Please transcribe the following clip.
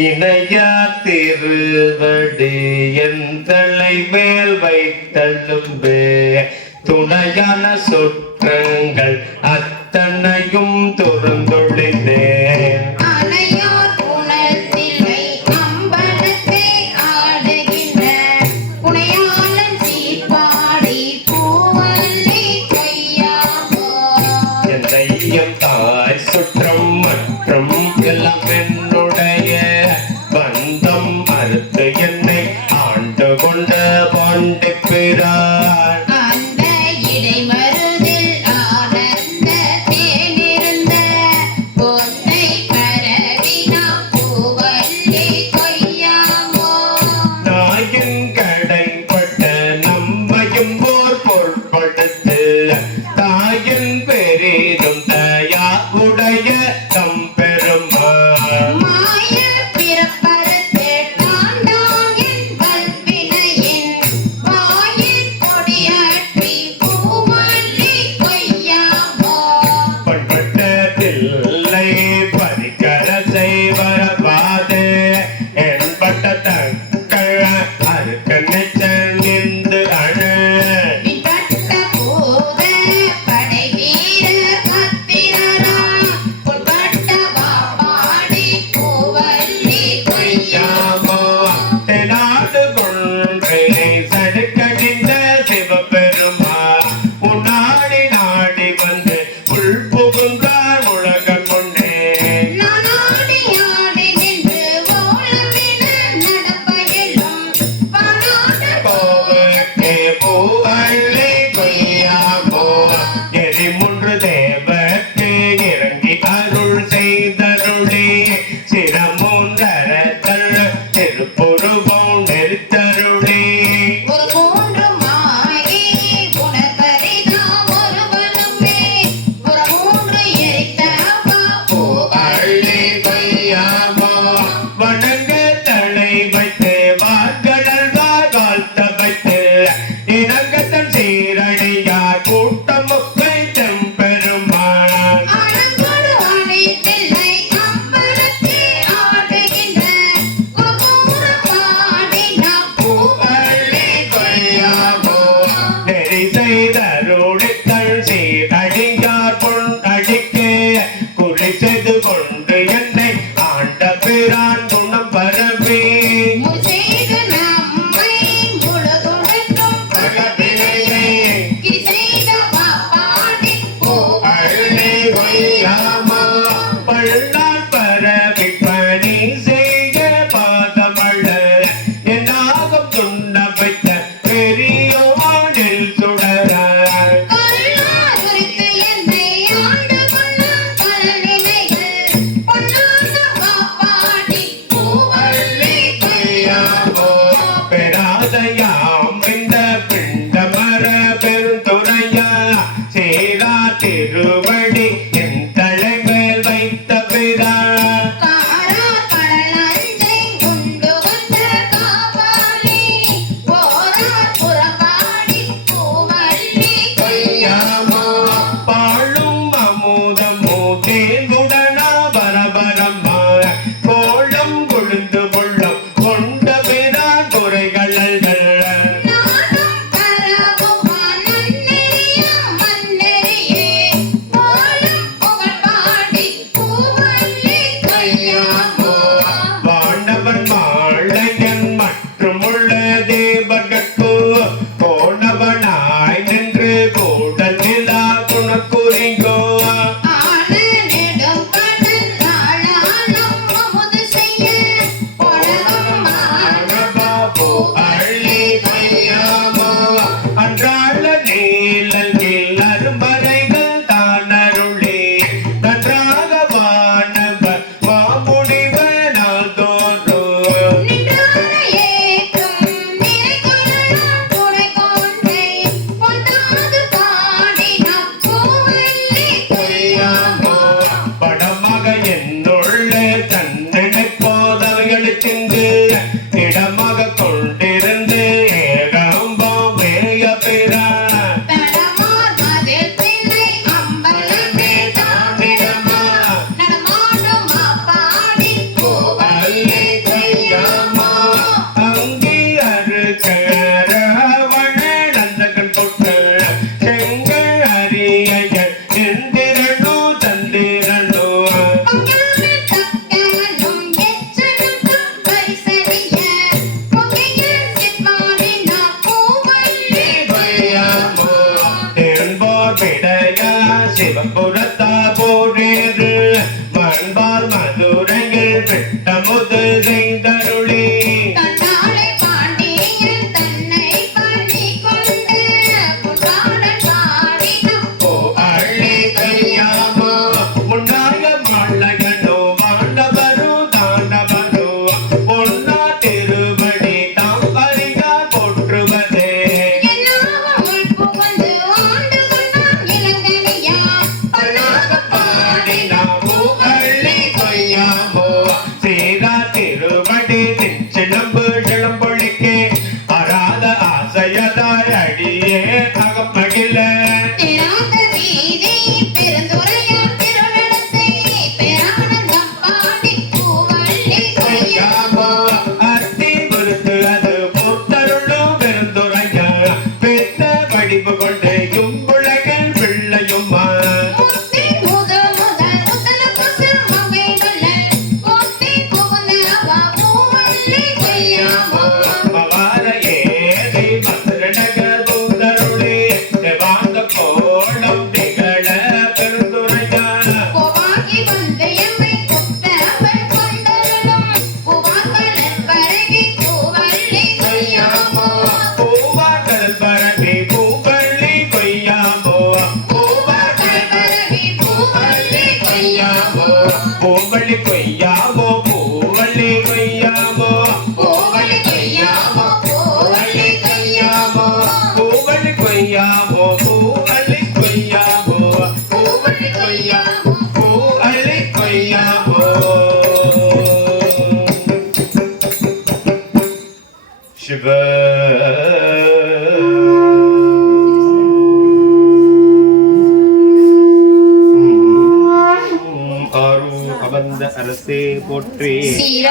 இணையா திருவடி என் தலை மேல் வைத்தழும்பு துணையான சுற்றங்கள் அத்தனையும் துறந்தொழிந்தே தாய் சுற்றம் மற்றும் எல்லாம் என்னுடைய பந்தம் மறுத்து என்னை ஆண்டு கொண்ட பாண்டிப்பிரார் சிவபுரத்தா போரேறு மண்பால் மதுரையில் விட்டமுது செய்தருளி தன்னாலே பாண்டியன் தன்னை பண்ணி கொண்டு புத்தாடன் பாடினான் ஓ அள்ளி கையாமோ முன்னாய மல்லையனோ வாண்டவரு தாண்டவரு பொன்னா திருவடி தாம் பரிகார் போற்றுவதே எல்லாமுள் புகுந்து ஆண்டு கொண்டான் இளங்கனியா பன்னாக பாடினா பூ அள்ளி கையாமோ சீரா திருவடி சிலம்பு சிலம்பொழிக்கே அராத ஆசையதாய் அடியே அகமகிழ திராத வீதி பெருந்துறையான் திருநடத்தை பேரானந்தம் பாடி பூவள்ளி கையாமோ அத்தி முறுத்து அது பொத்தருளும் பெருந்துரைய பெத்த வடிவு கொண்டு உலகில் பிள்ளையும்மா முத்தி முதல் முத்தன புசல் மங்கைகள முத்தி புகுந்தவா பூவள்ளி கையாமோ பவார ஏதி மதுரநகர் பூந்தருளி தேவாந்த கோலம் திகழ பெருந்துரைய கோவாகி வந்து எம்மை குத்தவள் கொண்டருளும் பூவாக்களர் பரகி பூவள்ளி கையாமோ பூவாக்கல் பரப்பி பூவள்ளி கொய்யாமோ பூவாக்கல் பரகி பூவள்ளி கொய்யாமோ பூவள்ளி கொய்யாமோ பூவள்ளி கொய்யாமோ பூவள்ளி கொய்யாமோ பூவள்ளி கொய்யாமோ பூவள்ளி கொய்யாமோ பூவள்ளி கொய்யாமோ பூவள்ளி கொய்யாமோ பூவள்ளி கொய்யாமோ சிவ ஆறு அமர்ந்த அரசே போற்றி சீரா